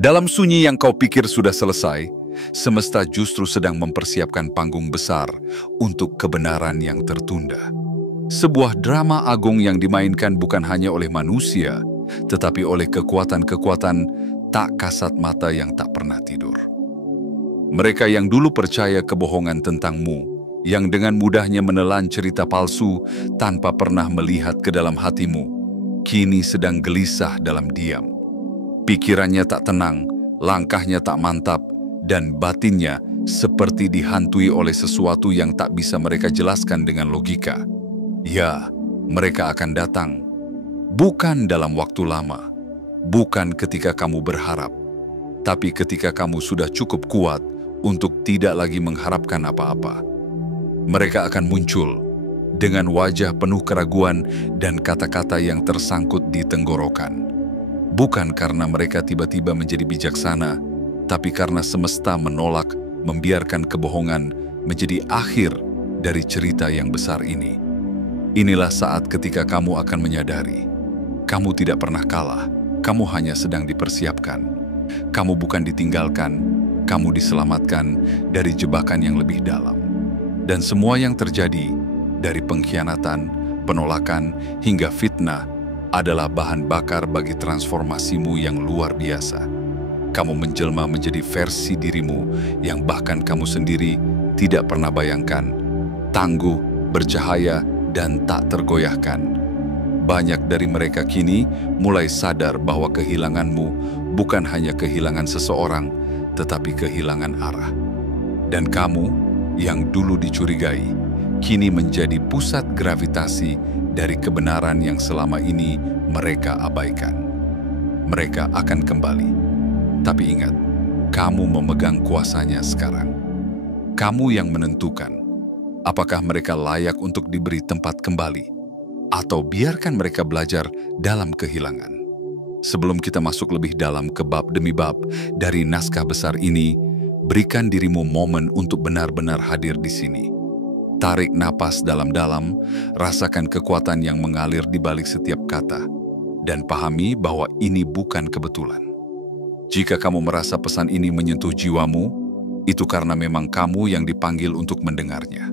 Dalam sunyi yang kau pikir sudah selesai, semesta justru sedang mempersiapkan panggung besar untuk kebenaran yang tertunda. Sebuah drama agung yang dimainkan bukan hanya oleh manusia, tetapi oleh kekuatan-kekuatan tak kasat mata yang tak pernah tidur. Mereka yang dulu percaya kebohongan tentangmu, yang dengan mudahnya menelan cerita palsu tanpa pernah melihat ke dalam hatimu, kini sedang gelisah dalam diam. Pikirannya tak tenang, langkahnya tak mantap, dan batinnya seperti dihantui oleh sesuatu yang tak bisa mereka jelaskan dengan logika. Ya, mereka akan datang. Bukan dalam waktu lama, bukan ketika kamu berharap, tapi ketika kamu sudah cukup kuat untuk tidak lagi mengharapkan apa-apa. Mereka akan muncul dengan wajah penuh keraguan dan kata-kata yang tersangkut di tenggorokan. Bukan karena mereka tiba-tiba menjadi bijaksana, tapi karena semesta menolak membiarkan kebohongan menjadi akhir dari cerita yang besar ini. Inilah saat ketika kamu akan menyadari, kamu tidak pernah kalah, kamu hanya sedang dipersiapkan. Kamu bukan ditinggalkan, kamu diselamatkan dari jebakan yang lebih dalam. Dan semua yang terjadi, dari pengkhianatan, penolakan, hingga fitnah, adalah bahan bakar bagi transformasimu yang luar biasa. Kamu menjelma menjadi versi dirimu yang bahkan kamu sendiri tidak pernah bayangkan. Tangguh, bercahaya, dan tak tergoyahkan. Banyak dari mereka kini mulai sadar bahwa kehilanganmu bukan hanya kehilangan seseorang, tetapi kehilangan arah. Dan kamu yang dulu dicurigai, kini menjadi pusat gravitasi dari kebenaran yang selama ini mereka abaikan. Mereka akan kembali. Tapi ingat, kamu memegang kuasanya sekarang. Kamu yang menentukan apakah mereka layak untuk diberi tempat kembali, atau biarkan mereka belajar dalam kehilangan. Sebelum kita masuk lebih dalam ke bab demi bab dari naskah besar ini, berikan dirimu momen untuk benar-benar hadir di sini. Tarik napas dalam-dalam, rasakan kekuatan yang mengalir di balik setiap kata, dan pahami bahwa ini bukan kebetulan. Jika kamu merasa pesan ini menyentuh jiwamu, itu karena memang kamu yang dipanggil untuk mendengarnya.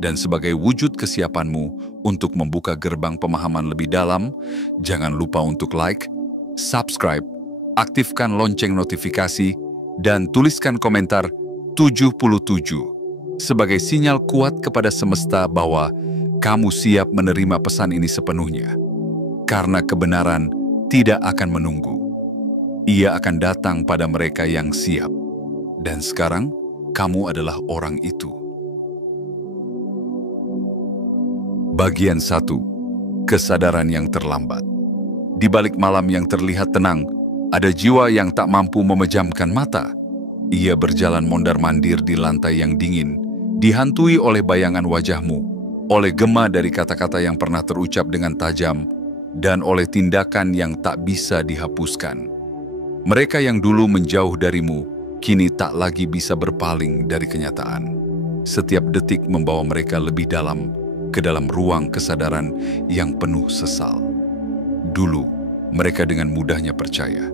Dan sebagai wujud kesiapanmu untuk membuka gerbang pemahaman lebih dalam, jangan lupa untuk like, subscribe, aktifkan lonceng notifikasi, dan tuliskan komentar 77. Sebagai sinyal kuat kepada semesta bahwa kamu siap menerima pesan ini sepenuhnya. Karena kebenaran tidak akan menunggu. Ia akan datang pada mereka yang siap. Dan sekarang, kamu adalah orang itu. Bagian 1. Kesadaran yang terlambat. Di balik malam yang terlihat tenang, ada jiwa yang tak mampu memejamkan mata. Ia berjalan mondar-mandir di lantai yang dingin, dihantui oleh bayangan wajahmu, oleh gema dari kata-kata yang pernah terucap dengan tajam, dan oleh tindakan yang tak bisa dihapuskan. Mereka yang dulu menjauh darimu, kini tak lagi bisa berpaling dari kenyataan. Setiap detik membawa mereka lebih dalam, ke dalam ruang kesadaran yang penuh sesal. Dulu, mereka dengan mudahnya percaya,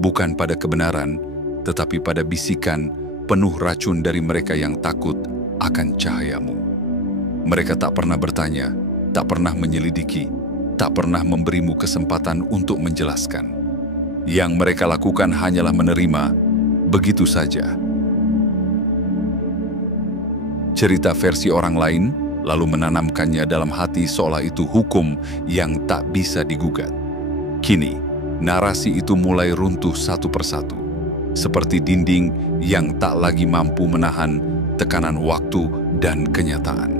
bukan pada kebenaran, tetapi pada bisikan penuh racun dari mereka yang takut akan cahayamu. Mereka tak pernah bertanya, tak pernah menyelidiki, tak pernah memberimu kesempatan untuk menjelaskan. Yang mereka lakukan hanyalah menerima, begitu saja. Cerita versi orang lain, lalu menanamkannya dalam hati seolah itu hukum yang tak bisa digugat. Kini, narasi itu mulai runtuh satu persatu, seperti dinding yang tak lagi mampu menahan tekanan waktu dan kenyataan.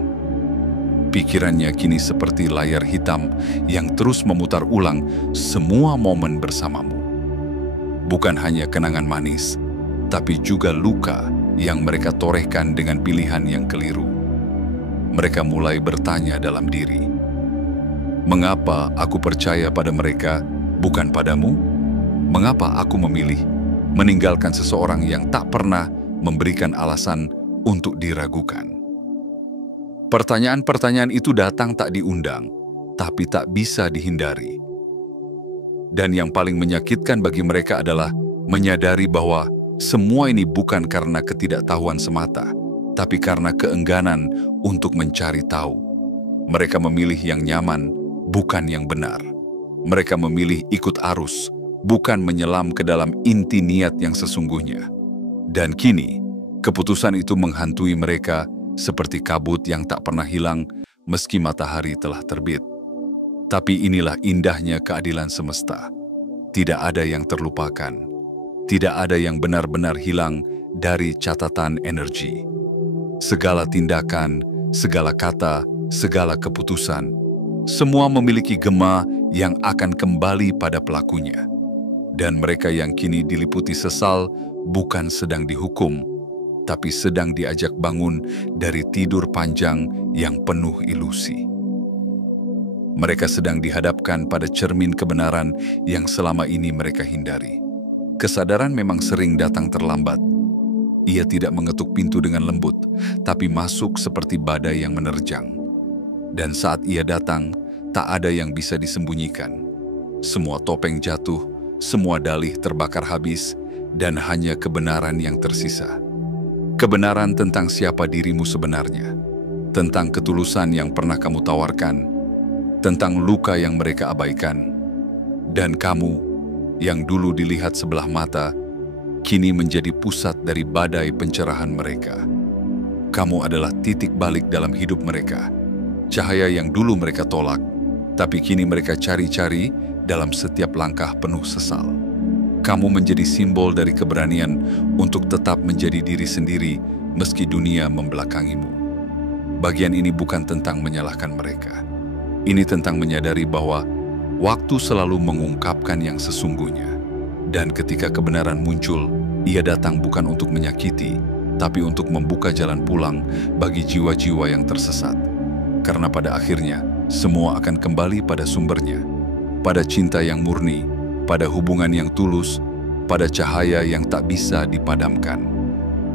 Pikirannya kini seperti layar hitam yang terus memutar ulang semua momen bersamamu. Bukan hanya kenangan manis, tapi juga luka yang mereka torehkan dengan pilihan yang keliru. Mereka mulai bertanya dalam diri, mengapa aku percaya pada mereka, bukan padamu? Mengapa aku memilih meninggalkan seseorang yang tak pernah memberikan alasan untuk diragukan? Pertanyaan-pertanyaan itu datang tak diundang, tapi tak bisa dihindari. Dan yang paling menyakitkan bagi mereka adalah Menyadari bahwa semua ini bukan karena ketidaktahuan semata, tapi karena keengganan untuk mencari tahu. Mereka memilih yang nyaman, bukan yang benar. Mereka memilih ikut arus, bukan menyelam ke dalam inti niat yang sesungguhnya. Dan kini, keputusan itu menghantui mereka seperti kabut yang tak pernah hilang meski matahari telah terbit. Tapi inilah indahnya keadilan semesta. Tidak ada yang terlupakan. Tidak ada yang benar-benar hilang dari catatan energi. Segala tindakan, segala kata, segala keputusan, semua memiliki gema yang akan kembali pada pelakunya. Dan mereka yang kini diliputi sesal bukan sedang dihukum, tapi sedang diajak bangun dari tidur panjang yang penuh ilusi. Mereka sedang dihadapkan pada cermin kebenaran yang selama ini mereka hindari. Kesadaran memang sering datang terlambat. Ia tidak mengetuk pintu dengan lembut, tapi masuk seperti badai yang menerjang. Dan saat ia datang, tak ada yang bisa disembunyikan. Semua topeng jatuh, semua dalih terbakar habis, dan hanya kebenaran yang tersisa. Kebenaran tentang siapa dirimu sebenarnya, tentang ketulusan yang pernah kamu tawarkan, tentang luka yang mereka abaikan, dan kamu yang dulu dilihat sebelah mata, kini menjadi pusat dari badai pencerahan mereka. Kamu adalah titik balik dalam hidup mereka, cahaya yang dulu mereka tolak, tapi kini mereka cari-cari dalam setiap langkah penuh sesal. Kamu menjadi simbol dari keberanian untuk tetap menjadi diri sendiri meski dunia membelakangimu. Bagian ini bukan tentang menyalahkan mereka. Ini tentang menyadari bahwa waktu selalu mengungkapkan yang sesungguhnya. Dan ketika kebenaran muncul, ia datang bukan untuk menyakiti, tapi untuk membuka jalan pulang bagi jiwa-jiwa yang tersesat. Karena pada akhirnya, semua akan kembali pada sumbernya, pada cinta yang murni, pada hubungan yang tulus, pada cahaya yang tak bisa dipadamkan.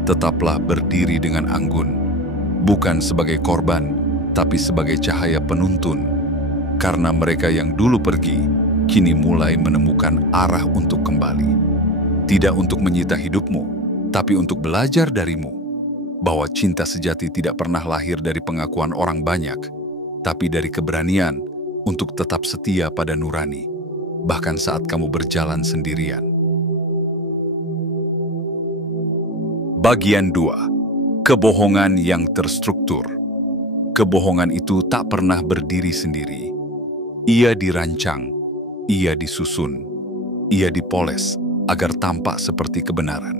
Tetaplah berdiri dengan anggun, bukan sebagai korban, tapi sebagai cahaya penuntun. Karena mereka yang dulu pergi, kini mulai menemukan arah untuk kembali. Tidak untuk menyita hidupmu, tapi untuk belajar darimu. Bahwa cinta sejati tidak pernah lahir dari pengakuan orang banyak, tapi dari keberanian untuk tetap setia pada nurani, bahkan saat kamu berjalan sendirian. Bagian 2. Kebohongan yang terstruktur. Kebohongan itu tak pernah berdiri sendiri. Ia dirancang, ia disusun, ia dipoles agar tampak seperti kebenaran.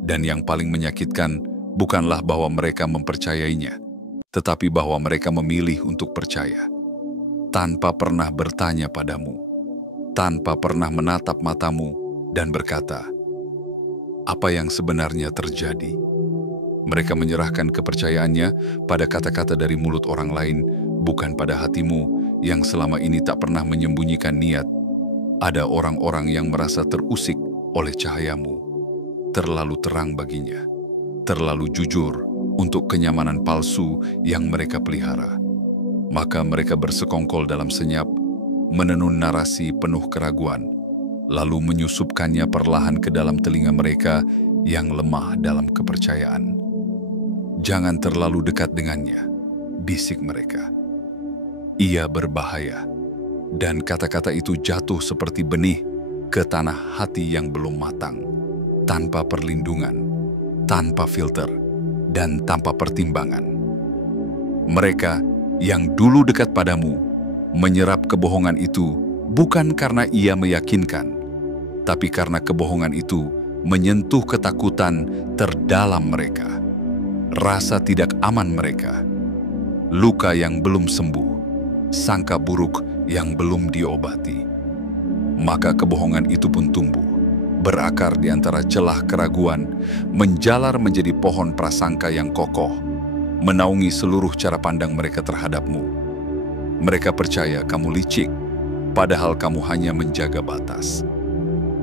Dan yang paling menyakitkan bukanlah bahwa mereka mempercayainya, tetapi bahwa mereka memilih untuk percaya. Tanpa pernah bertanya padamu, tanpa pernah menatap matamu dan berkata, apa yang sebenarnya terjadi? Mereka menyerahkan kepercayaannya pada kata-kata dari mulut orang lain, bukan pada hatimu yang selama ini tak pernah menyembunyikan niat. Ada orang-orang yang merasa terusik oleh cahayamu, terlalu terang baginya, terlalu jujur untuk kenyamanan palsu yang mereka pelihara. Maka mereka bersekongkol dalam senyap, menenun narasi penuh keraguan, lalu menyusupkannya perlahan ke dalam telinga mereka yang lemah dalam kepercayaan. Jangan terlalu dekat dengannya, bisik mereka. Ia berbahaya, dan kata-kata itu jatuh seperti benih ke tanah hati yang belum matang, tanpa perlindungan, tanpa filter, dan tanpa pertimbangan. Mereka yang dulu dekat padamu menyerap kebohongan itu bukan karena ia meyakinkan, tapi karena kebohongan itu menyentuh ketakutan terdalam mereka, rasa tidak aman mereka, luka yang belum sembuh, sangka buruk yang belum diobati. Maka kebohongan itu pun tumbuh, berakar di antara celah keraguan, menjalar menjadi pohon prasangka yang kokoh, menaungi seluruh cara pandang mereka terhadapmu. Mereka percaya kamu licik, padahal kamu hanya menjaga batas.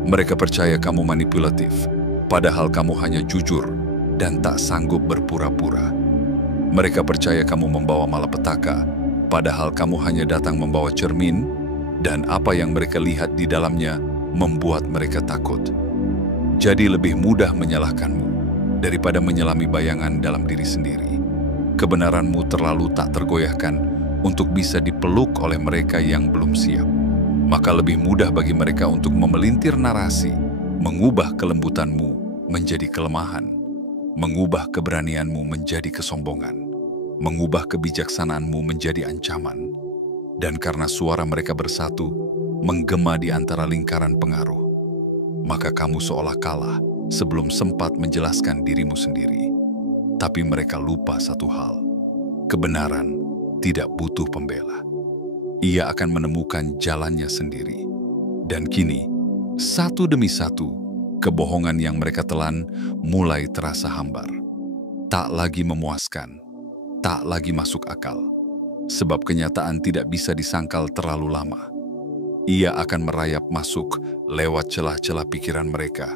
Mereka percaya kamu manipulatif, padahal kamu hanya jujur dan tak sanggup berpura-pura. Mereka percaya kamu membawa malapetaka, padahal kamu hanya datang membawa cermin, dan apa yang mereka lihat di dalamnya membuat mereka takut. Jadi lebih mudah menyalahkanmu daripada menyelami bayangan dalam diri sendiri. Kebenaranmu terlalu tak tergoyahkan untuk bisa dipeluk oleh mereka yang belum siap. Maka lebih mudah bagi mereka untuk memelintir narasi, mengubah kelembutanmu menjadi kelemahan, mengubah keberanianmu menjadi kesombongan, mengubah kebijaksanaanmu menjadi ancaman. Dan karena suara mereka bersatu, menggema di antara lingkaran pengaruh, maka kamu seolah kalah sebelum sempat menjelaskan dirimu sendiri. Tapi mereka lupa satu hal, kebenaran tidak butuh pembela. Ia akan menemukan jalannya sendiri. Dan kini, satu demi satu, kebohongan yang mereka telan mulai terasa hambar. Tak lagi memuaskan, tak lagi masuk akal. Sebab kenyataan tidak bisa disangkal terlalu lama. Ia akan merayap masuk lewat celah-celah pikiran mereka,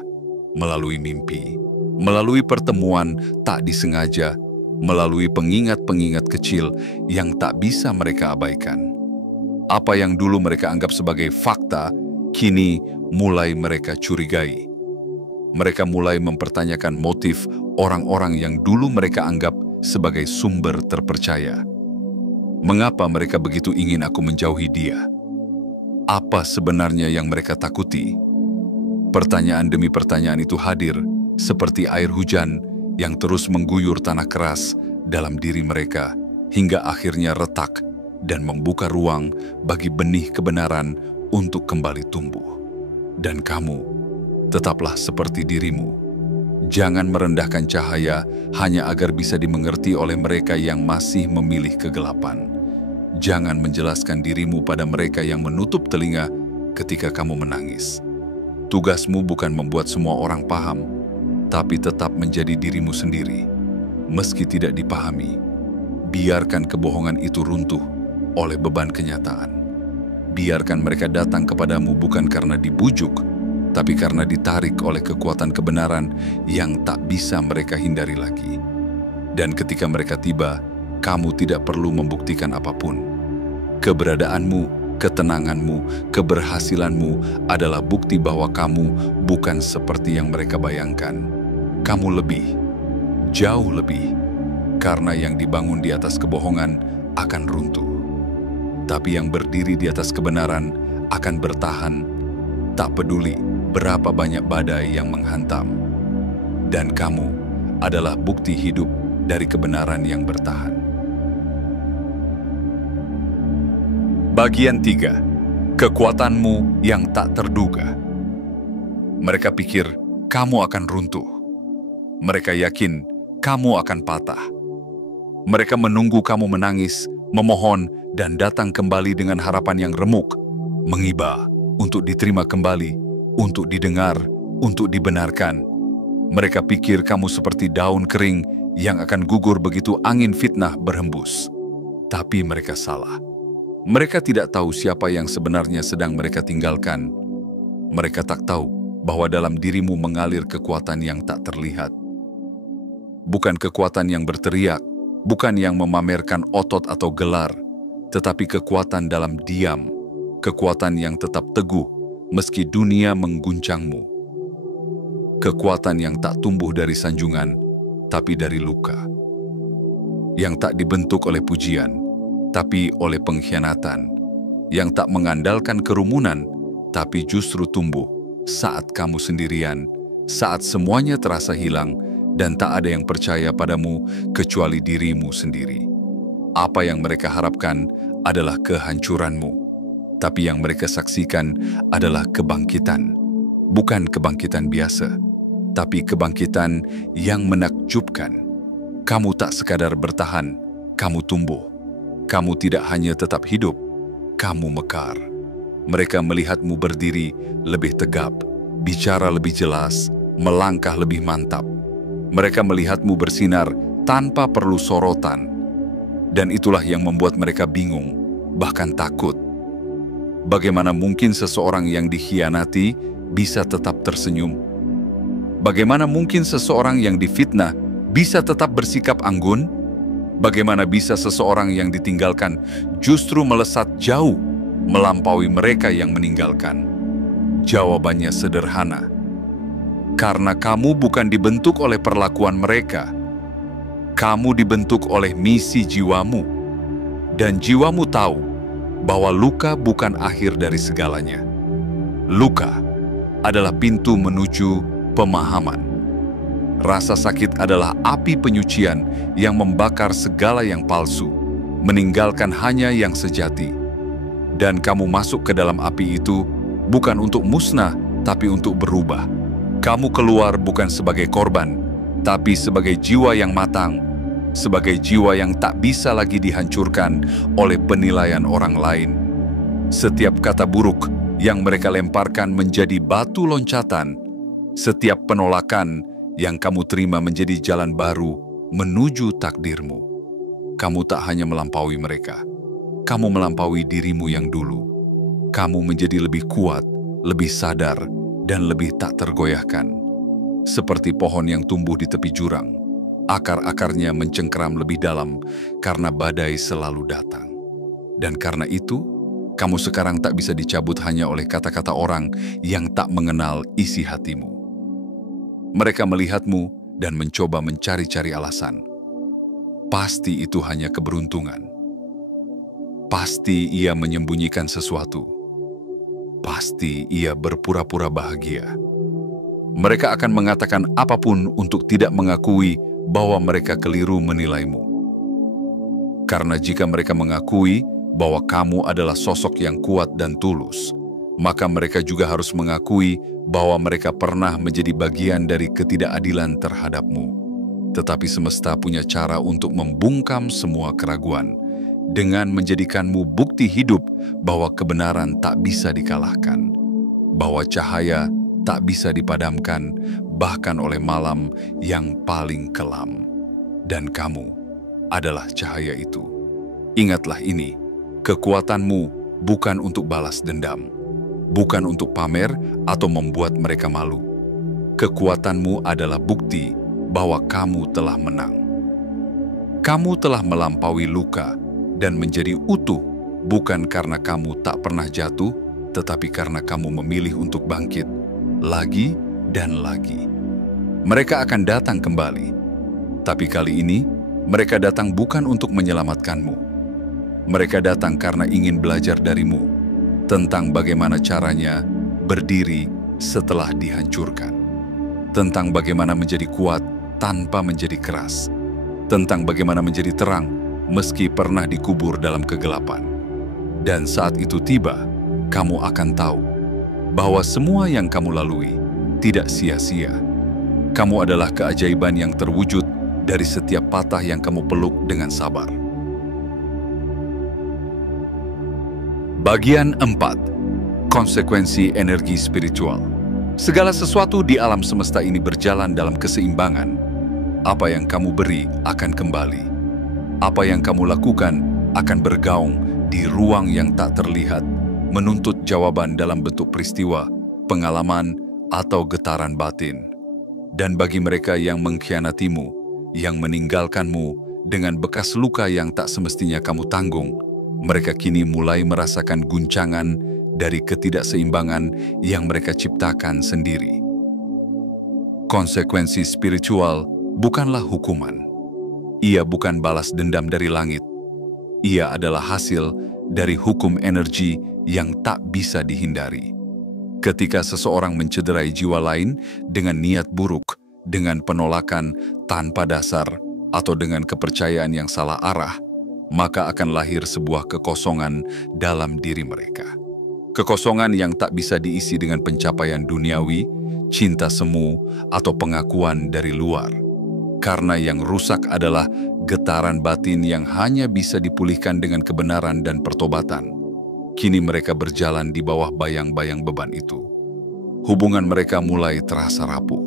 melalui mimpi, melalui pertemuan tak disengaja, melalui pengingat-pengingat kecil yang tak bisa mereka abaikan. Apa yang dulu mereka anggap sebagai fakta, kini mulai mereka curigai. Mereka mulai mempertanyakan motif orang-orang yang dulu mereka anggap sebagai sumber terpercaya. Mengapa mereka begitu ingin aku menjauhi dia? Apa sebenarnya yang mereka takuti? Pertanyaan demi pertanyaan itu hadir seperti air hujan yang terus mengguyur tanah keras dalam diri mereka hingga akhirnya retak dan membuka ruang bagi benih kebenaran untuk kembali tumbuh. Dan kamu, tetaplah seperti dirimu. Jangan merendahkan cahaya hanya agar bisa dimengerti oleh mereka yang masih memilih kegelapan. Jangan menjelaskan dirimu pada mereka yang menutup telinga ketika kamu menangis. Tugasmu bukan membuat semua orang paham, tapi tetap menjadi dirimu sendiri. Meski tidak dipahami, biarkan kebohongan itu runtuh oleh beban kenyataan. Biarkan mereka datang kepadamu bukan karena dibujuk, tapi karena ditarik oleh kekuatan kebenaran yang tak bisa mereka hindari lagi. Dan ketika mereka tiba, kamu tidak perlu membuktikan apapun. Keberadaanmu, ketenanganmu, keberhasilanmu adalah bukti bahwa kamu bukan seperti yang mereka bayangkan. Kamu lebih, jauh lebih, karena yang dibangun di atas kebohongan akan runtuh. Tapi yang berdiri di atas kebenaran akan bertahan, tak peduli berapa banyak badai yang menghantam. Dan kamu adalah bukti hidup dari kebenaran yang bertahan. Bagian 3. Kekuatanmu yang tak terduga. Mereka pikir kamu akan runtuh. Mereka yakin kamu akan patah. Mereka menunggu kamu menangis, memohon, dan datang kembali dengan harapan yang remuk, mengiba untuk diterima kembali, untuk didengar, untuk dibenarkan. Mereka pikir kamu seperti daun kering yang akan gugur begitu angin fitnah berhembus. Tapi mereka salah. Mereka tidak tahu siapa yang sebenarnya sedang mereka tinggalkan. Mereka tak tahu bahwa dalam dirimu mengalir kekuatan yang tak terlihat. Bukan kekuatan yang berteriak, bukan yang memamerkan otot atau gelar, tetapi kekuatan dalam diam, kekuatan yang tetap teguh meski dunia mengguncangmu. Kekuatan yang tak tumbuh dari sanjungan, tapi dari luka. Yang tak dibentuk oleh pujian, tapi oleh pengkhianatan, yang tak mengandalkan kerumunan, tapi justru tumbuh saat kamu sendirian, saat semuanya terasa hilang, dan tak ada yang percaya padamu kecuali dirimu sendiri. Apa yang mereka harapkan adalah kehancuranmu, tapi yang mereka saksikan adalah kebangkitan. Bukan kebangkitan biasa, tapi kebangkitan yang menakjubkan. Kamu tak sekadar bertahan, kamu tumbuh. Kamu tidak hanya tetap hidup, kamu mekar. Mereka melihatmu berdiri lebih tegap, bicara lebih jelas, melangkah lebih mantap. Mereka melihatmu bersinar tanpa perlu sorotan. Dan itulah yang membuat mereka bingung, bahkan takut. Bagaimana mungkin seseorang yang dikhianati bisa tetap tersenyum? Bagaimana mungkin seseorang yang difitnah bisa tetap bersikap anggun? Bagaimana bisa seseorang yang ditinggalkan justru melesat jauh, melampaui mereka yang meninggalkan? Jawabannya sederhana. Karena kamu bukan dibentuk oleh perlakuan mereka. Kamu dibentuk oleh misi jiwamu. Dan jiwamu tahu bahwa luka bukan akhir dari segalanya. Luka adalah pintu menuju pemahaman. Rasa sakit adalah api penyucian yang membakar segala yang palsu, meninggalkan hanya yang sejati. Dan kamu masuk ke dalam api itu bukan untuk musnah, tapi untuk berubah. Kamu keluar bukan sebagai korban, tapi sebagai jiwa yang matang, sebagai jiwa yang tak bisa lagi dihancurkan oleh penilaian orang lain. Setiap kata buruk yang mereka lemparkan menjadi batu loncatan, setiap penolakan yang kamu terima menjadi jalan baru menuju takdirmu. Kamu tak hanya melampaui mereka, kamu melampaui dirimu yang dulu. Kamu menjadi lebih kuat, lebih sadar, dan lebih tak tergoyahkan. Seperti pohon yang tumbuh di tepi jurang, akar-akarnya mencengkeram lebih dalam karena badai selalu datang. Dan karena itu, kamu sekarang tak bisa dicabut hanya oleh kata-kata orang yang tak mengenal isi hatimu. Mereka melihatmu dan mencoba mencari-cari alasan. Pasti itu hanya keberuntungan. Pasti ia menyembunyikan sesuatu. Pasti ia berpura-pura bahagia. Mereka akan mengatakan apapun untuk tidak mengakui bahwa mereka keliru menilaimu. Karena jika mereka mengakui bahwa kamu adalah sosok yang kuat dan tulus, maka mereka juga harus mengakui bahwa mereka pernah menjadi bagian dari ketidakadilan terhadapmu. Tetapi semesta punya cara untuk membungkam semua keraguan, dengan menjadikanmu bukti hidup bahwa kebenaran tak bisa dikalahkan, bahwa cahaya tak bisa dipadamkan bahkan oleh malam yang paling kelam. Dan kamu adalah cahaya itu. Ingatlah ini, kekuatanmu bukan untuk balas dendam, bukan untuk pamer atau membuat mereka malu. Kekuatanmu adalah bukti bahwa kamu telah menang. Kamu telah melampaui luka dan menjadi utuh, bukan karena kamu tak pernah jatuh, tetapi karena kamu memilih untuk bangkit lagi dan lagi. Mereka akan datang kembali, tapi kali ini mereka datang bukan untuk menyelamatkanmu. Mereka datang karena ingin belajar darimu tentang bagaimana caranya berdiri setelah dihancurkan, tentang bagaimana menjadi kuat tanpa menjadi keras, tentang bagaimana menjadi terang meski pernah dikubur dalam kegelapan. Dan saat itu tiba, kamu akan tahu bahwa semua yang kamu lalui tidak sia-sia. Kamu adalah keajaiban yang terwujud dari setiap patah yang kamu peluk dengan sabar. Bagian 4. Konsekuensi energi spiritual. Segala sesuatu di alam semesta ini berjalan dalam keseimbangan. Apa yang kamu beri akan kembali. Apa yang kamu lakukan akan bergaung di ruang yang tak terlihat, menuntut jawaban dalam bentuk peristiwa, pengalaman, atau getaran batin. Dan bagi mereka yang mengkhianatimu, yang meninggalkanmu dengan bekas luka yang tak semestinya kamu tanggung, mereka kini mulai merasakan guncangan dari ketidakseimbangan yang mereka ciptakan sendiri. Konsekuensi spiritual bukanlah hukuman. Ia bukan balas dendam dari langit. Ia adalah hasil dari hukum energi yang tak bisa dihindari. Ketika seseorang mencederai jiwa lain dengan niat buruk, dengan penolakan tanpa dasar, atau dengan kepercayaan yang salah arah, maka akan lahir sebuah kekosongan dalam diri mereka. Kekosongan yang tak bisa diisi dengan pencapaian duniawi, cinta semu, atau pengakuan dari luar. Karena yang rusak adalah getaran batin yang hanya bisa dipulihkan dengan kebenaran dan pertobatan. Kini mereka berjalan di bawah bayang-bayang beban itu. Hubungan mereka mulai terasa rapuh.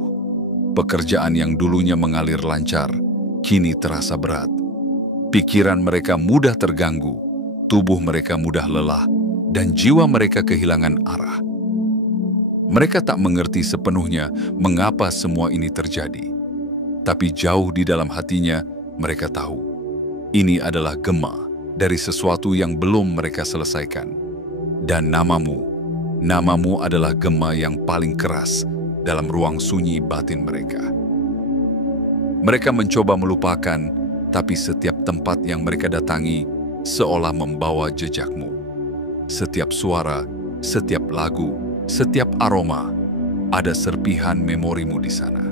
Pekerjaan yang dulunya mengalir lancar, kini terasa berat. Pikiran mereka mudah terganggu, tubuh mereka mudah lelah, dan jiwa mereka kehilangan arah. Mereka tak mengerti sepenuhnya mengapa semua ini terjadi. Tapi jauh di dalam hatinya, mereka tahu ini adalah gema dari sesuatu yang belum mereka selesaikan. Dan namamu adalah gema yang paling keras dalam ruang sunyi batin mereka. Mereka mencoba melupakan, tapi setiap tempat yang mereka datangi seolah membawa jejakmu. Setiap suara, setiap lagu, setiap aroma, ada serpihan memorimu di sana.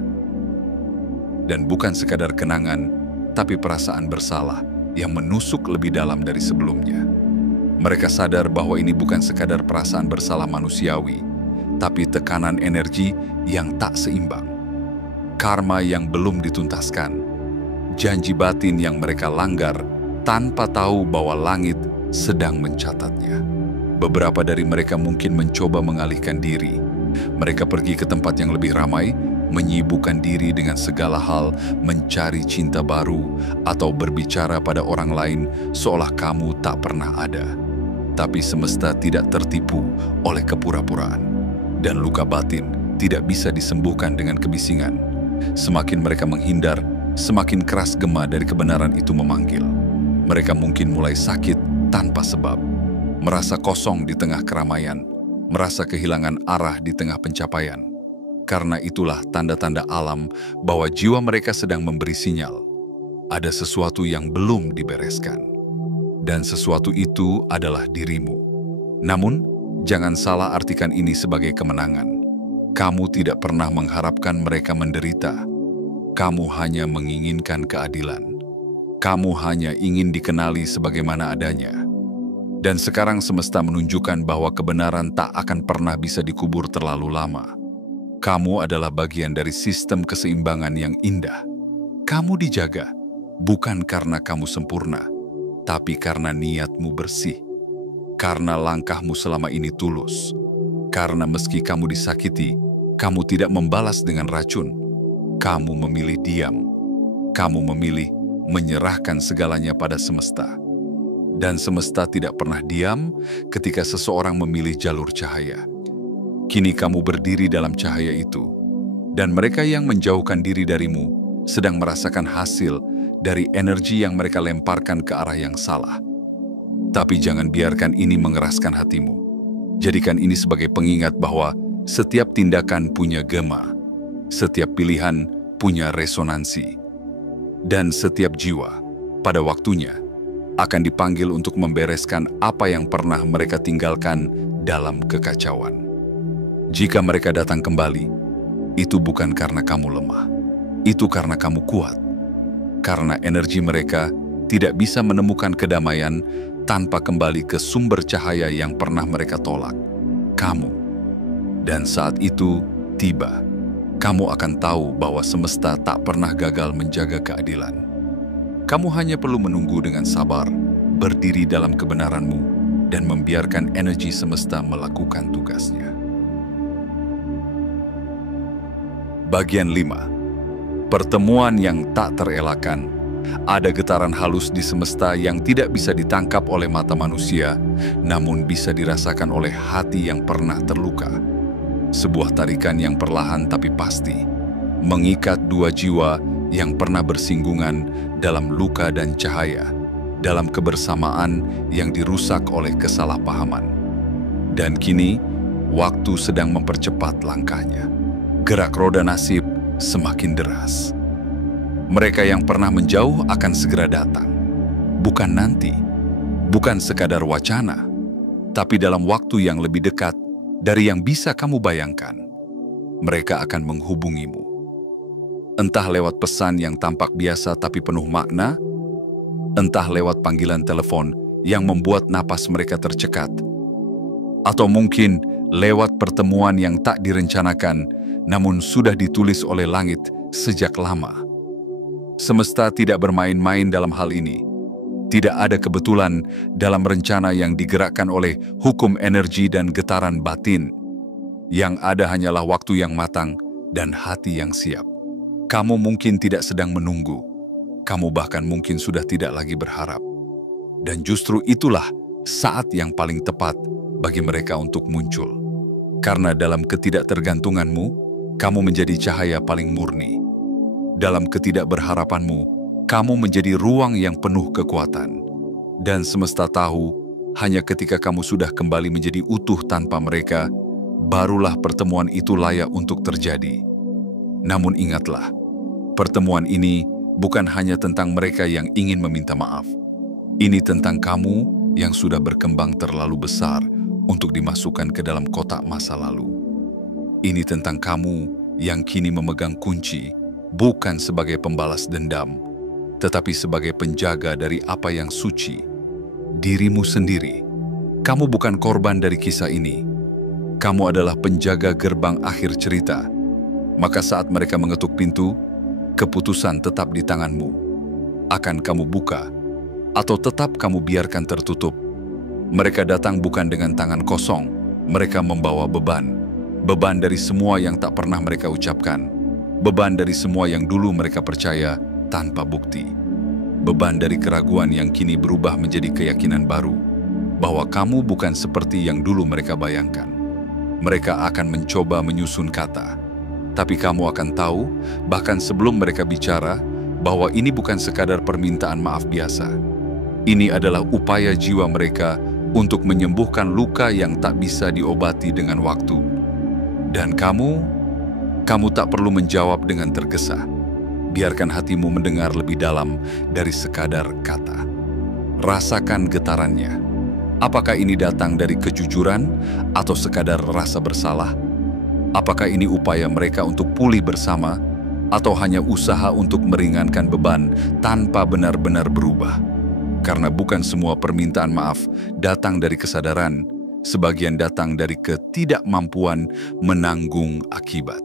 Dan bukan sekadar kenangan, tapi perasaan bersalah yang menusuk lebih dalam dari sebelumnya. Mereka sadar bahwa ini bukan sekadar perasaan bersalah manusiawi, tapi tekanan energi yang tak seimbang. Karma yang belum dituntaskan, janji batin yang mereka langgar tanpa tahu bahwa langit sedang mencatatnya. Beberapa dari mereka mungkin mencoba mengalihkan diri. Mereka pergi ke tempat yang lebih ramai, menyibukkan diri dengan segala hal, mencari cinta baru, atau berbicara pada orang lain seolah kamu tak pernah ada. Tapi semesta tidak tertipu oleh kepura-puraan, dan luka batin tidak bisa disembuhkan dengan kebisingan. Semakin mereka menghindar, semakin keras gema dari kebenaran itu memanggil. Mereka mungkin mulai sakit tanpa sebab, merasa kosong di tengah keramaian, merasa kehilangan arah di tengah pencapaian. Karena itulah tanda-tanda alam bahwa jiwa mereka sedang memberi sinyal. Ada sesuatu yang belum dibereskan. Dan sesuatu itu adalah dirimu. Namun, jangan salah artikan ini sebagai kemenangan. Kamu tidak pernah mengharapkan mereka menderita. Kamu hanya menginginkan keadilan. Kamu hanya ingin dikenali sebagaimana adanya. Dan sekarang semesta menunjukkan bahwa kebenaran tak akan pernah bisa dikubur terlalu lama. Kamu adalah bagian dari sistem keseimbangan yang indah. Kamu dijaga, bukan karena kamu sempurna, tapi karena niatmu bersih. Karena langkahmu selama ini tulus. Karena meski kamu disakiti, kamu tidak membalas dengan racun. Kamu memilih diam. Kamu memilih menyerahkan segalanya pada semesta. Dan semesta tidak pernah diam ketika seseorang memilih jalur cahaya. Kini kamu berdiri dalam cahaya itu. Dan mereka yang menjauhkan diri darimu sedang merasakan hasil dari energi yang mereka lemparkan ke arah yang salah. Tapi jangan biarkan ini mengeraskan hatimu. Jadikan ini sebagai pengingat bahwa setiap tindakan punya gema, setiap pilihan punya resonansi, dan setiap jiwa pada waktunya akan dipanggil untuk membereskan apa yang pernah mereka tinggalkan dalam kekacauan. Jika mereka datang kembali, itu bukan karena kamu lemah, itu karena kamu kuat. Karena energi mereka tidak bisa menemukan kedamaian tanpa kembali ke sumber cahaya yang pernah mereka tolak, kamu. Dan saat itu tiba, kamu akan tahu bahwa semesta tak pernah gagal menjaga keadilan. Kamu hanya perlu menunggu dengan sabar, berdiri dalam kebenaranmu, dan membiarkan energi semesta melakukan tugasnya. Bagian 5. Pertemuan yang tak terelakkan. Ada getaran halus di semesta yang tidak bisa ditangkap oleh mata manusia, namun bisa dirasakan oleh hati yang pernah terluka. Sebuah tarikan yang perlahan tapi pasti, mengikat dua jiwa yang pernah bersinggungan dalam luka dan cahaya, dalam kebersamaan yang dirusak oleh kesalahpahaman. Dan kini, waktu sedang mempercepat langkahnya. Gerak roda nasib semakin deras. Mereka yang pernah menjauh akan segera datang. Bukan nanti, bukan sekadar wacana, tapi dalam waktu yang lebih dekat dari yang bisa kamu bayangkan. Mereka akan menghubungimu. Entah lewat pesan yang tampak biasa tapi penuh makna, entah lewat panggilan telepon yang membuat napas mereka tercekat, atau mungkin lewat pertemuan yang tak direncanakan namun sudah ditulis oleh langit sejak lama. Semesta tidak bermain-main dalam hal ini. Tidak ada kebetulan dalam rencana yang digerakkan oleh hukum energi dan getaran batin. Yang ada hanyalah waktu yang matang dan hati yang siap. Kamu mungkin tidak sedang menunggu. Kamu bahkan mungkin sudah tidak lagi berharap. Dan justru itulah saat yang paling tepat bagi mereka untuk muncul. Karena dalam ketidaktergantunganmu, kamu menjadi cahaya paling murni. Dalam ketidakberharapanmu, kamu menjadi ruang yang penuh kekuatan. Dan semesta tahu, hanya ketika kamu sudah kembali menjadi utuh tanpa mereka, barulah pertemuan itu layak untuk terjadi. Namun ingatlah, pertemuan ini bukan hanya tentang mereka yang ingin meminta maaf. Ini tentang kamu yang sudah berkembang terlalu besar untuk dimasukkan ke dalam kotak masa lalu. Ini tentang kamu yang kini memegang kunci, bukan sebagai pembalas dendam, tetapi sebagai penjaga dari apa yang suci, dirimu sendiri. Kamu bukan korban dari kisah ini. Kamu adalah penjaga gerbang akhir cerita. Maka saat mereka mengetuk pintu, keputusan tetap di tanganmu. Akan kamu buka, atau tetap kamu biarkan tertutup. Mereka datang bukan dengan tangan kosong, mereka membawa beban. Beban dari semua yang tak pernah mereka ucapkan. Beban dari semua yang dulu mereka percaya tanpa bukti. Beban dari keraguan yang kini berubah menjadi keyakinan baru, bahwa kamu bukan seperti yang dulu mereka bayangkan. Mereka akan mencoba menyusun kata, tapi kamu akan tahu, bahkan sebelum mereka bicara, bahwa ini bukan sekadar permintaan maaf biasa. Ini adalah upaya jiwa mereka untuk menyembuhkan luka yang tak bisa diobati dengan waktu. Dan kamu tak perlu menjawab dengan tergesa. Biarkan hatimu mendengar lebih dalam dari sekadar kata. Rasakan getarannya. Apakah ini datang dari kejujuran atau sekadar rasa bersalah? Apakah ini upaya mereka untuk pulih bersama atau hanya usaha untuk meringankan beban tanpa benar-benar berubah? Karena bukan semua permintaan maaf datang dari kesadaran, sebagian datang dari ketidakmampuan menanggung akibat.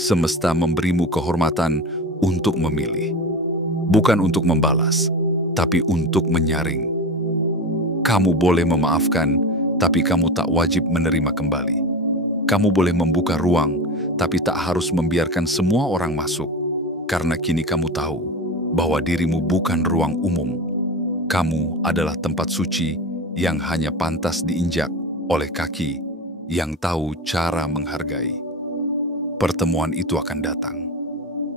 Semesta memberimu kehormatan untuk memilih, bukan untuk membalas, tapi untuk menyaring. Kamu boleh memaafkan, tapi kamu tak wajib menerima kembali. Kamu boleh membuka ruang, tapi tak harus membiarkan semua orang masuk, karena kini kamu tahu bahwa dirimu bukan ruang umum. Kamu adalah tempat suci yang hanya pantas diinjak oleh kaki yang tahu cara menghargai. Pertemuan itu akan datang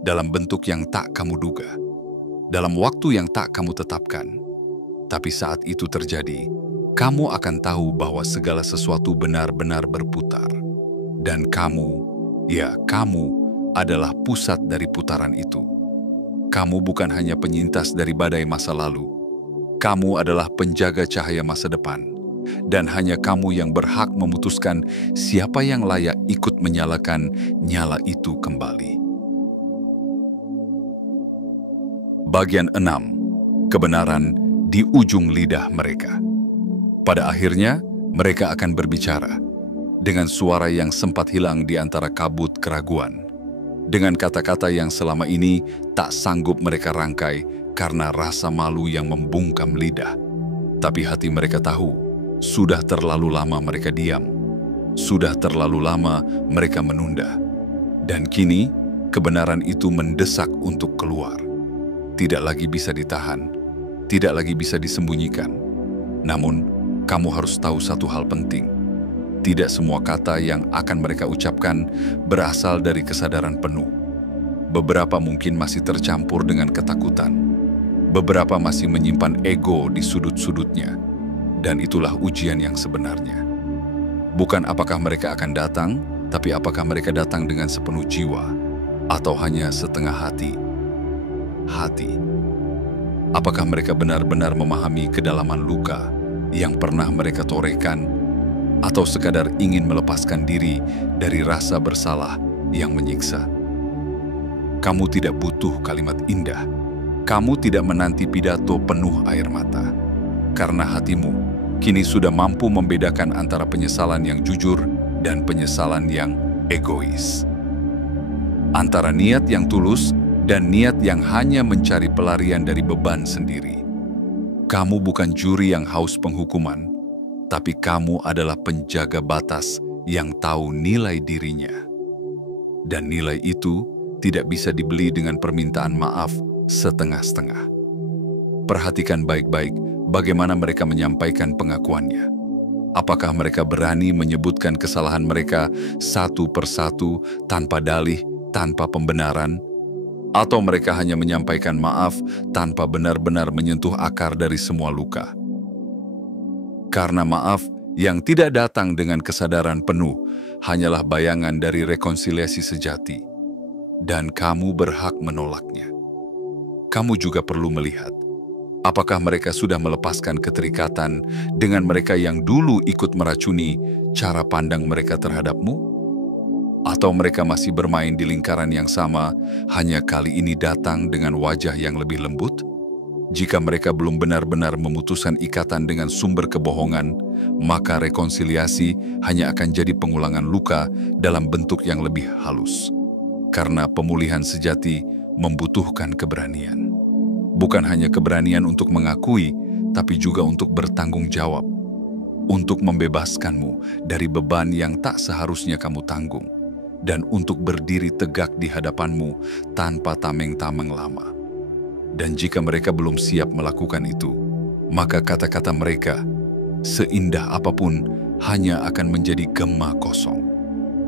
dalam bentuk yang tak kamu duga, dalam waktu yang tak kamu tetapkan. Tapi saat itu terjadi, kamu akan tahu bahwa segala sesuatu benar-benar berputar. Dan kamu, ya kamu, adalah pusat dari putaran itu. Kamu bukan hanya penyintas dari badai masa lalu. Kamu adalah penjaga cahaya masa depan. Dan hanya kamu yang berhak memutuskan siapa yang layak ikut menyalakan nyala itu kembali. Bagian 6. Kebenaran di ujung lidah mereka. Pada akhirnya, mereka akan berbicara dengan suara yang sempat hilang di antara kabut keraguan, dengan kata-kata yang selama ini tak sanggup mereka rangkai karena rasa malu yang membungkam lidah. Tapi hati mereka tahu, sudah terlalu lama mereka diam, sudah terlalu lama mereka menunda. Dan kini, kebenaran itu mendesak untuk keluar. Tidak lagi bisa ditahan, tidak lagi bisa disembunyikan. Namun, kamu harus tahu satu hal penting. Tidak semua kata yang akan mereka ucapkan berasal dari kesadaran penuh. Beberapa mungkin masih tercampur dengan ketakutan. Beberapa masih menyimpan ego di sudut-sudutnya. Dan itulah ujian yang sebenarnya. Bukan apakah mereka akan datang, tapi apakah mereka datang dengan sepenuh jiwa, atau hanya setengah hati. Apakah mereka benar-benar memahami kedalaman luka yang pernah mereka torehkan, atau sekadar ingin melepaskan diri dari rasa bersalah yang menyiksa? Kamu tidak butuh kalimat indah. Kamu tidak menanti pidato penuh air mata. Karena hatimu kini sudah mampu membedakan antara penyesalan yang jujur dan penyesalan yang egois. Antara niat yang tulus dan niat yang hanya mencari pelarian dari beban sendiri. Kamu bukan juri yang haus penghukuman, tapi kamu adalah penjaga batas yang tahu nilai dirinya. Dan nilai itu tidak bisa dibeli dengan permintaan maaf setengah-setengah. Perhatikan baik-baik bagaimana mereka menyampaikan pengakuannya. Apakah mereka berani menyebutkan kesalahan mereka satu persatu tanpa dalih, tanpa pembenaran? Atau mereka hanya menyampaikan maaf tanpa benar-benar menyentuh akar dari semua luka? Karena maaf Yang tidak datang dengan kesadaran penuh hanyalah bayangan dari rekonsiliasi sejati, dan kamu berhak menolaknya. Kamu juga perlu melihat, apakah mereka sudah melepaskan keterikatan dengan mereka yang dulu ikut meracuni cara pandang mereka terhadapmu? Atau mereka masih bermain di lingkaran yang sama, hanya kali ini datang dengan wajah yang lebih lembut? Jika mereka belum benar-benar memutuskan ikatan dengan sumber kebohongan, maka rekonsiliasi hanya akan jadi pengulangan luka dalam bentuk yang lebih halus. Karena pemulihan sejati membutuhkan keberanian. Bukan hanya keberanian untuk mengakui, tapi juga untuk bertanggung jawab. Untuk membebaskanmu dari beban yang tak seharusnya kamu tanggung. Dan untuk berdiri tegak di hadapanmu tanpa tameng-tameng lama. Dan jika mereka belum siap melakukan itu, maka kata-kata mereka, seindah apapun, hanya akan menjadi gema kosong.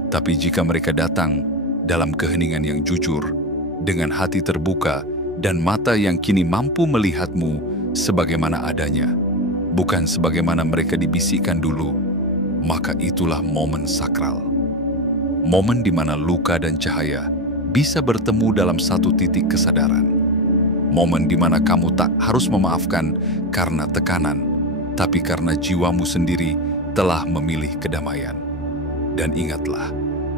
Tapi jika mereka datang dalam keheningan yang jujur, dengan hati terbuka dan mata yang kini mampu melihatmu sebagaimana adanya, bukan sebagaimana mereka dibisikkan dulu, maka itulah momen sakral. Momen di mana luka dan cahaya bisa bertemu dalam satu titik kesadaran. Momen di mana kamu tak harus memaafkan karena tekanan, tapi karena jiwamu sendiri telah memilih kedamaian. Dan ingatlah,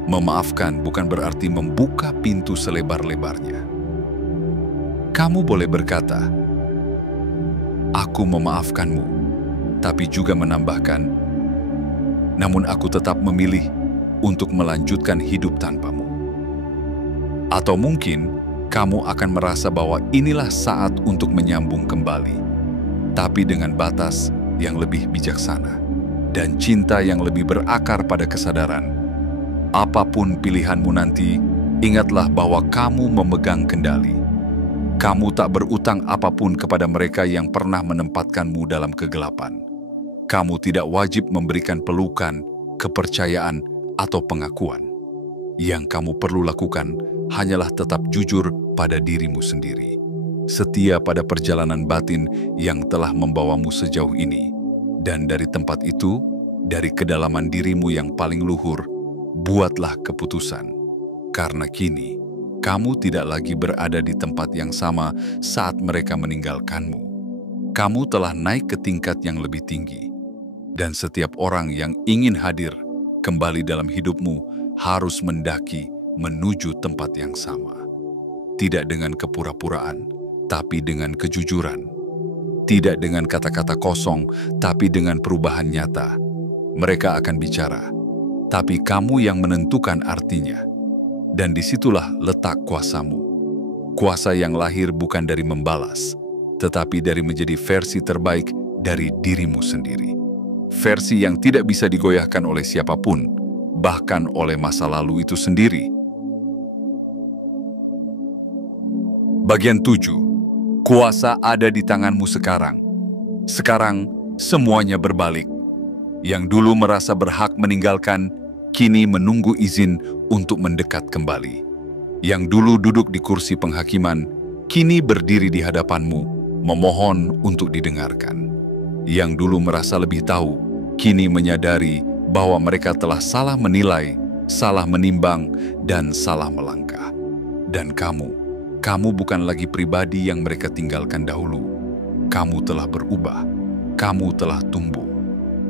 memaafkan bukan berarti membuka pintu selebar-lebarnya. Kamu boleh berkata, "Aku memaafkanmu," tapi juga menambahkan, "Namun aku tetap memilih untuk melanjutkan hidup tanpamu." Atau mungkin kamu akan merasa bahwa inilah saat untuk menyambung kembali, tapi dengan batas yang lebih bijaksana dan cinta yang lebih berakar pada kesadaran. Apapun pilihanmu nanti, ingatlah bahwa kamu memegang kendali. Kamu tak berutang apapun kepada mereka yang pernah menempatkanmu dalam kegelapan. Kamu tidak wajib memberikan pelukan, kepercayaan, atau pengakuan. Yang kamu perlu lakukan hanyalah tetap jujur pada dirimu sendiri. Setia pada perjalanan batin yang telah membawamu sejauh ini. Dan dari tempat itu, dari kedalaman dirimu yang paling luhur, buatlah keputusan. Karena kini, kamu tidak lagi berada di tempat yang sama saat mereka meninggalkanmu. Kamu telah naik ke tingkat yang lebih tinggi. Dan setiap orang yang ingin hadir kembali dalam hidupmu harus mendaki menuju tempat yang sama. Tidak dengan kepura-puraan, tapi dengan kejujuran. Tidak dengan kata-kata kosong, tapi dengan perubahan nyata. Mereka akan bicara, tapi kamu yang menentukan artinya. Dan disitulah letak kuasamu. Kuasa yang lahir bukan dari membalas, tetapi dari menjadi versi terbaik dari dirimu sendiri. Versi yang tidak bisa digoyahkan oleh siapapun, bahkan oleh masa lalu itu sendiri. Bagian 7. Kuasa ada di tanganmu sekarang. Sekarang semuanya berbalik. Yang dulu merasa berhak meninggalkan, kini menunggu izin untuk mendekat kembali. Yang dulu duduk di kursi penghakiman, kini berdiri di hadapanmu, memohon untuk didengarkan. Yang dulu merasa lebih tahu, kini menyadari bahwa mereka telah salah menilai, salah menimbang, dan salah melangkah. Dan kamu bukan lagi pribadi yang mereka tinggalkan dahulu. Kamu telah berubah, kamu telah tumbuh.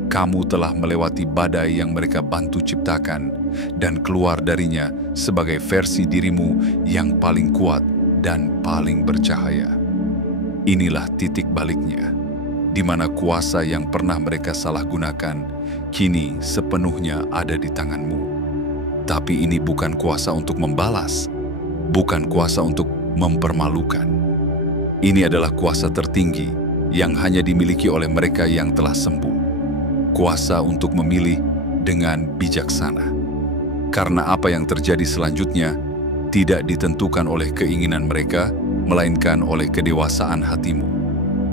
Kamu telah melewati badai yang mereka bantu ciptakan dan keluar darinya sebagai versi dirimu yang paling kuat dan paling bercahaya. Inilah titik baliknya, di mana kuasa yang pernah mereka salah gunakan, kini sepenuhnya ada di tanganmu. Tapi ini bukan kuasa untuk membalas, bukan kuasa untuk mempermalukan. Ini adalah kuasa tertinggi yang hanya dimiliki oleh mereka yang telah sembuh. Kuasa untuk memilih dengan bijaksana. Karena apa yang terjadi selanjutnya tidak ditentukan oleh keinginan mereka, melainkan oleh kedewasaan hatimu.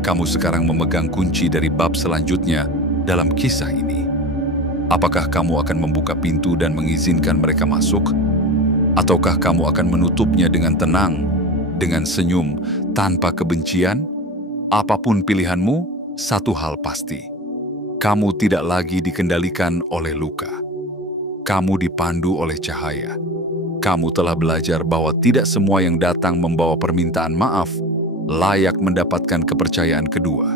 Kamu sekarang memegang kunci dari bab selanjutnya dalam kisah ini. Apakah kamu akan membuka pintu dan mengizinkan mereka masuk? Ataukah kamu akan menutupnya dengan tenang, dengan senyum, tanpa kebencian? Apapun pilihanmu, satu hal pasti. Kamu tidak lagi dikendalikan oleh luka. Kamu dipandu oleh cahaya. Kamu telah belajar bahwa tidak semua yang datang membawa permintaan maaf layak mendapatkan kepercayaan kedua.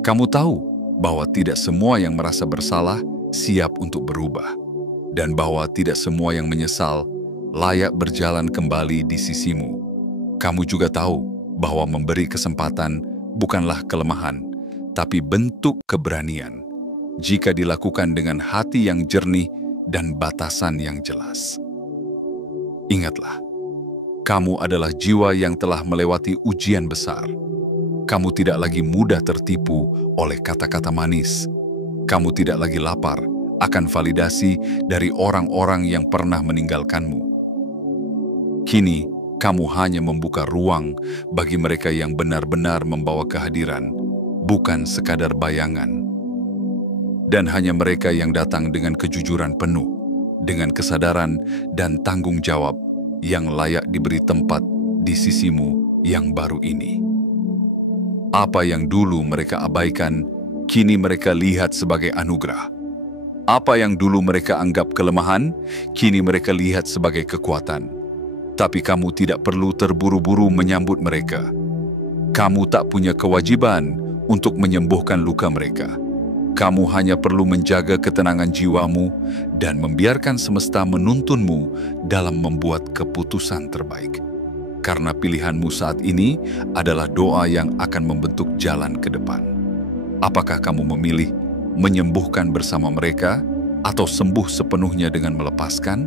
Kamu tahu bahwa tidak semua yang merasa bersalah siap untuk berubah, dan bahwa tidak semua yang menyesal layak berjalan kembali di sisimu. Kamu juga tahu bahwa memberi kesempatan bukanlah kelemahan, tapi bentuk keberanian, jika dilakukan dengan hati yang jernih dan batasan yang jelas. Ingatlah, kamu adalah jiwa yang telah melewati ujian besar. Kamu tidak lagi mudah tertipu oleh kata-kata manis. Kamu tidak lagi lapar akan validasi dari orang-orang yang pernah meninggalkanmu. Kini, kamu hanya membuka ruang bagi mereka yang benar-benar membawa kehadiran, bukan sekadar bayangan. Dan hanya mereka yang datang dengan kejujuran penuh, dengan kesadaran dan tanggung jawab yang layak diberi tempat di sisimu yang baru ini. Apa yang dulu mereka abaikan, kini mereka lihat sebagai anugerah. Apa yang dulu mereka anggap kelemahan, kini mereka lihat sebagai kekuatan. Tapi kamu tidak perlu terburu-buru menyambut mereka. Kamu tak punya kewajiban untuk menyembuhkan luka mereka. Kamu hanya perlu menjaga ketenangan jiwamu dan membiarkan semesta menuntunmu dalam membuat keputusan terbaik. Karena pilihanmu saat ini adalah doa yang akan membentuk jalan ke depan. Apakah kamu memilih menyembuhkan bersama mereka atau sembuh sepenuhnya dengan melepaskan?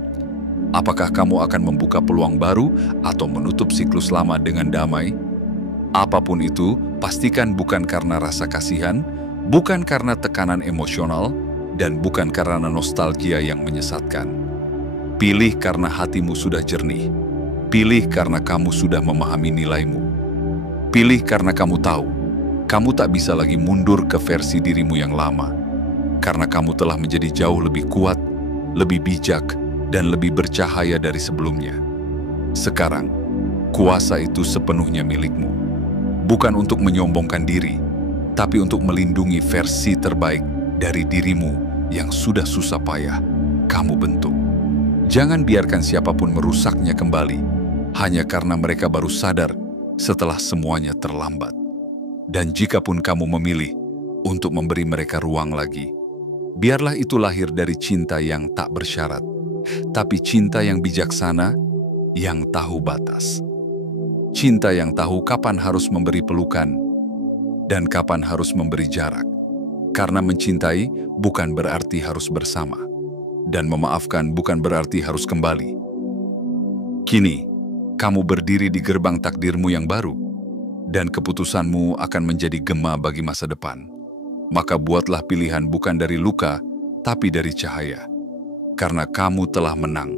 Apakah kamu akan membuka peluang baru atau menutup siklus lama dengan damai? Apapun itu, pastikan bukan karena rasa kasihan, bukan karena tekanan emosional, dan bukan karena nostalgia yang menyesatkan. Pilih karena hatimu sudah jernih. Pilih karena kamu sudah memahami nilaimu. Pilih karena kamu tahu, kamu tak bisa lagi mundur ke versi dirimu yang lama. Karena kamu telah menjadi jauh lebih kuat, lebih bijak, dan lebih bercahaya dari sebelumnya. Sekarang, kuasa itu sepenuhnya milikmu. Bukan untuk menyombongkan diri, tapi untuk melindungi versi terbaik dari dirimu yang sudah susah payah kamu bentuk. Jangan biarkan siapapun merusaknya kembali, hanya karena mereka baru sadar setelah semuanya terlambat. Dan jikapun kamu memilih untuk memberi mereka ruang lagi, biarlah itu lahir dari cinta yang tak bersyarat, tapi cinta yang bijaksana, yang tahu batas. Cinta yang tahu kapan harus memberi pelukan dan kapan harus memberi jarak. Karena mencintai bukan berarti harus bersama, dan memaafkan bukan berarti harus kembali. Kini, kamu berdiri di gerbang takdirmu yang baru, dan keputusanmu akan menjadi gema bagi masa depan. Maka buatlah pilihan bukan dari luka, tapi dari cahaya. Karena kamu telah menang,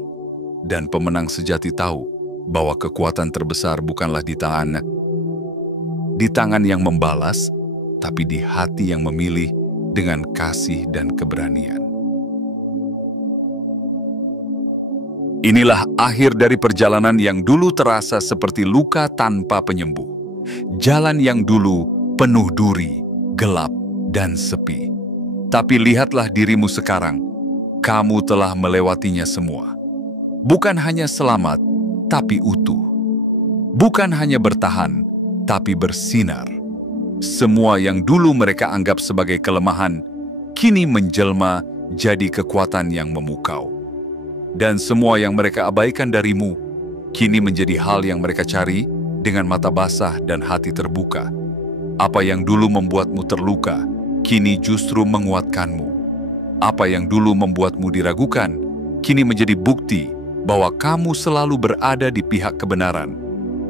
dan pemenang sejati tahu bahwa kekuatan terbesar bukanlah di tangan yang membalas, tapi di hati yang memilih dengan kasih dan keberanian. Inilah akhir dari perjalanan yang dulu terasa seperti luka tanpa penyembuh. Jalan yang dulu penuh duri, gelap, dan sepi. Tapi lihatlah dirimu sekarang. Kamu telah melewatinya semua. Bukan hanya selamat, tapi utuh. Bukan hanya bertahan, tapi bersinar. Semua yang dulu mereka anggap sebagai kelemahan, kini menjelma jadi kekuatan yang memukau. Dan semua yang mereka abaikan darimu, kini menjadi hal yang mereka cari dengan mata basah dan hati terbuka. Apa yang dulu membuatmu terluka, kini justru menguatkanmu. Apa yang dulu membuatmu diragukan, kini menjadi bukti bahwa kamu selalu berada di pihak kebenaran.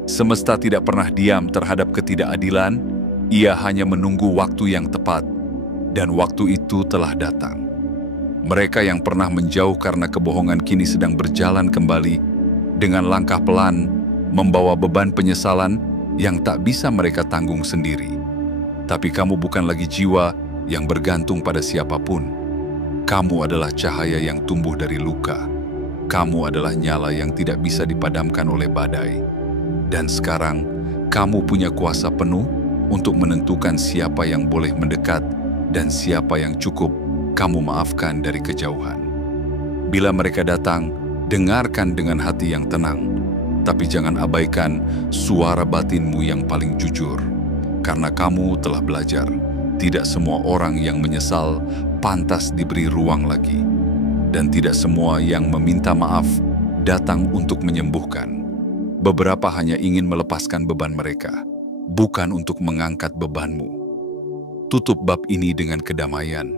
Semesta tidak pernah diam terhadap ketidakadilan, ia hanya menunggu waktu yang tepat, dan waktu itu telah datang. Mereka yang pernah menjauh karena kebohongan kini sedang berjalan kembali, dengan langkah pelan, membawa beban penyesalan yang tak bisa mereka tanggung sendiri. Tapi kamu bukan lagi jiwa yang bergantung pada siapapun. Kamu adalah cahaya yang tumbuh dari luka. Kamu adalah nyala yang tidak bisa dipadamkan oleh badai. Dan sekarang, kamu punya kuasa penuh untuk menentukan siapa yang boleh mendekat dan siapa yang cukup kamu maafkan dari kejauhan. Bila mereka datang, dengarkan dengan hati yang tenang, tapi jangan abaikan suara batinmu yang paling jujur. Karena kamu telah belajar, tidak semua orang yang menyesal pantas diberi ruang lagi. Dan tidak semua yang meminta maaf datang untuk menyembuhkan. Beberapa hanya ingin melepaskan beban mereka, bukan untuk mengangkat bebanmu. Tutup bab ini dengan kedamaian,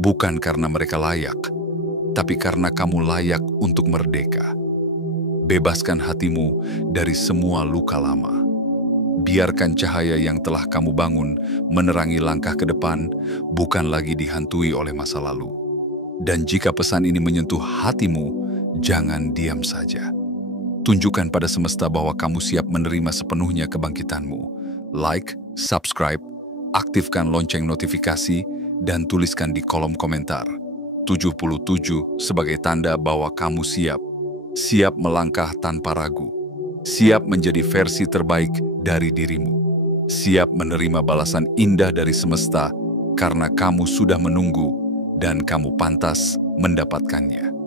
bukan karena mereka layak, tapi karena kamu layak untuk merdeka. Bebaskan hatimu dari semua luka lama. Biarkan cahaya yang telah kamu bangun menerangi langkah ke depan, bukan lagi dihantui oleh masa lalu. Dan jika pesan ini menyentuh hatimu, jangan diam saja. Tunjukkan pada semesta bahwa kamu siap menerima sepenuhnya kebangkitanmu. Like, subscribe, aktifkan lonceng notifikasi, dan tuliskan di kolom komentar 77 sebagai tanda bahwa kamu siap. Siap melangkah tanpa ragu. Siap menjadi versi terbaik dari dirimu. Siap menerima balasan indah dari semesta karena kamu sudah menunggu dan kamu pantas mendapatkannya.